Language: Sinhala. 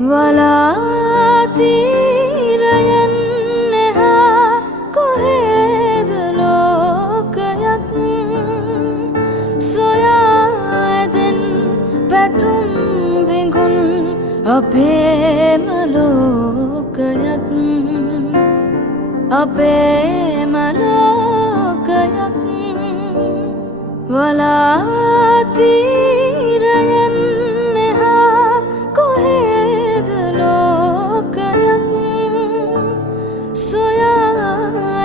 වලාතීරයන් එහා කොහෙද ලෝකයත් සොයා ඇදෙන් පැතුම් බිඟුන් අපේම ලෝකයත් අපේම ලෝකයත් වලාතී